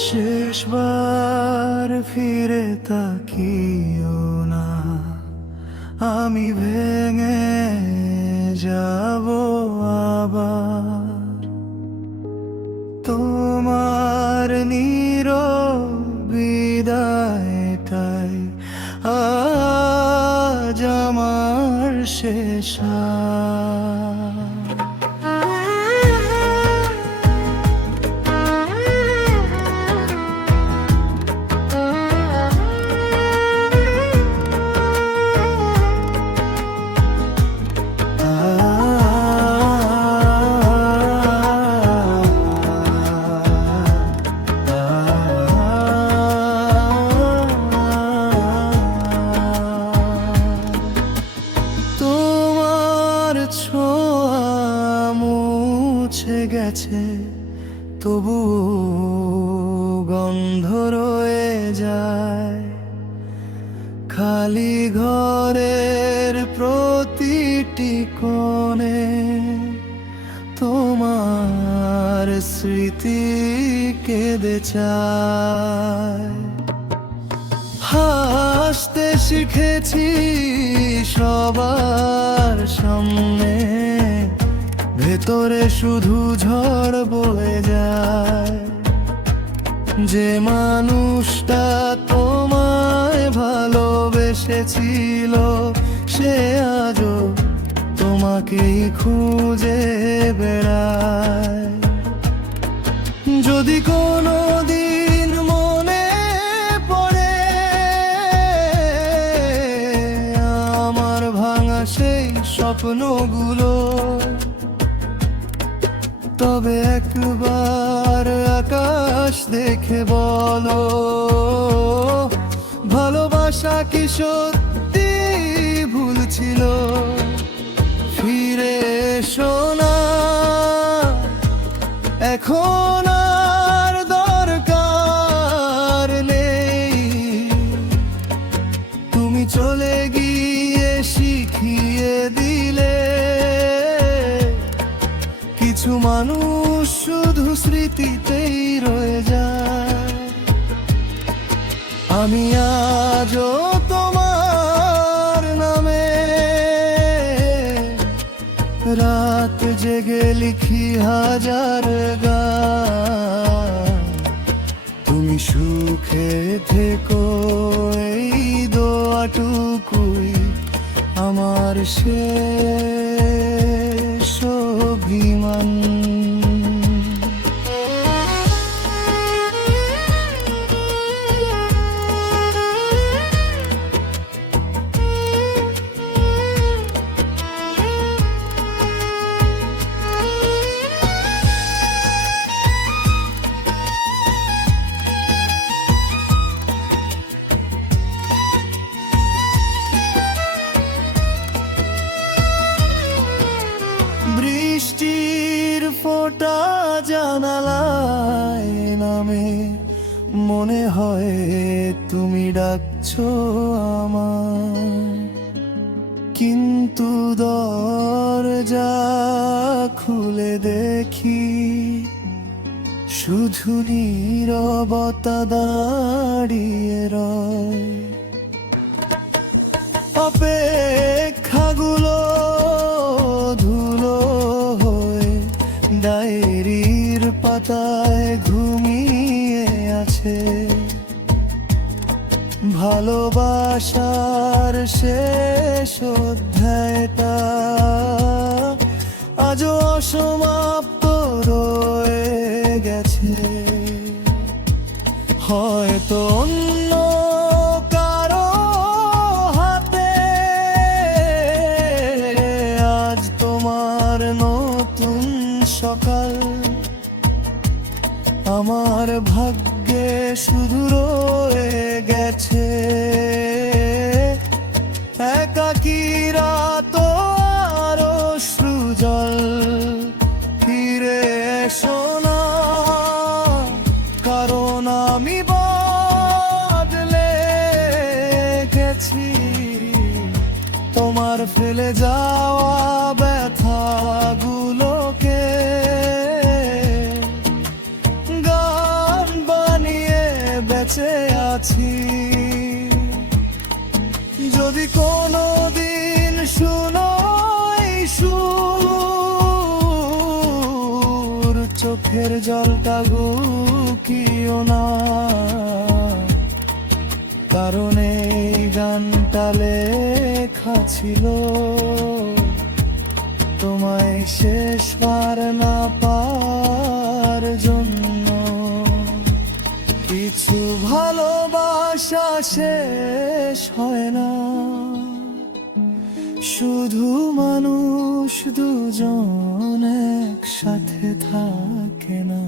শেষবার ফিরে তাকিও না, আমি ভেঙে যাব আবার। তোমার নীরব বিদায়টাই আজ আমার শেষ হার। ছোঁয়া মুছে গেছে, তবু গন্ধ রয়ে যায়। খালি ঘরের প্রতিটি কোণে তোমার স্মৃতি কেঁদে চায়। হাসতে শিখেছি সবার সামনে, ভেতরে শুধু ঝড় বয়ে যায়। যে মানুষটা তোমায় ভালোবেসেছিল, সে আজও তোমাকেই খুঁজে বেড়ায়। যদি কোনো দিন মনে পড়ে আমার ভাঙা সেই স্বপ্নগুলো, তবে একবার আকাশ দেখে বলো, ভালোবাসা কি সত্যি ভুল ছিল? ফিরে এসো না, এখন আর দরকার নেই। তুমি চলে গিয়ে শিখিয়ে দিলে কিছু মানুষ শুধু স্মৃতিতেই রয়ে যায়। আমি আজও তোমার নামে রাত জেগে লিখি হাজার গান। তুমি সুখে থেকো, এই দোয়াটুকুই আমার শেষ অভিমান। বৃষ্টির ফোঁটা জানালায় নামে, মনে হয় তুমি ডাকছো আমায়। কিন্তু দরজা খুলে দেখি শুধু নীরবতা দাঁড়িয়ে রয়। অপেক্ষাগুলো ধুলো হয়ে ডায়েরির পাতায় ঘুমিয়ে আছে। ভালোবাসার শেষ অধ্যায়টা আজও অসমাপ্ত রয়ে গেছে। হয়তো অন্য কারো হাতে আজ তোমার নতুন সকাল। আমার ভাগ্যে শুধু রয়ে গেছে একাকী রাত আর অশ্রুজল। ফিরে এসো না, কারণ আমি বদলে গেছি। তোমার ফেলে যাওয়া ব্যথাগুলোকে গান বানিয়ে বেঁচে আছি। যদি কোনো দিন শুনো এই সুর, চোখের জলটা গুকিও না, কারণ এই গানটা লেখা ছিল তোমায় শেষবার না পাওয়ার জন্য। কিছু ভালোবাসা শেষ হয় না, শুধু মানুষ দুজন একসাথে থাকে না।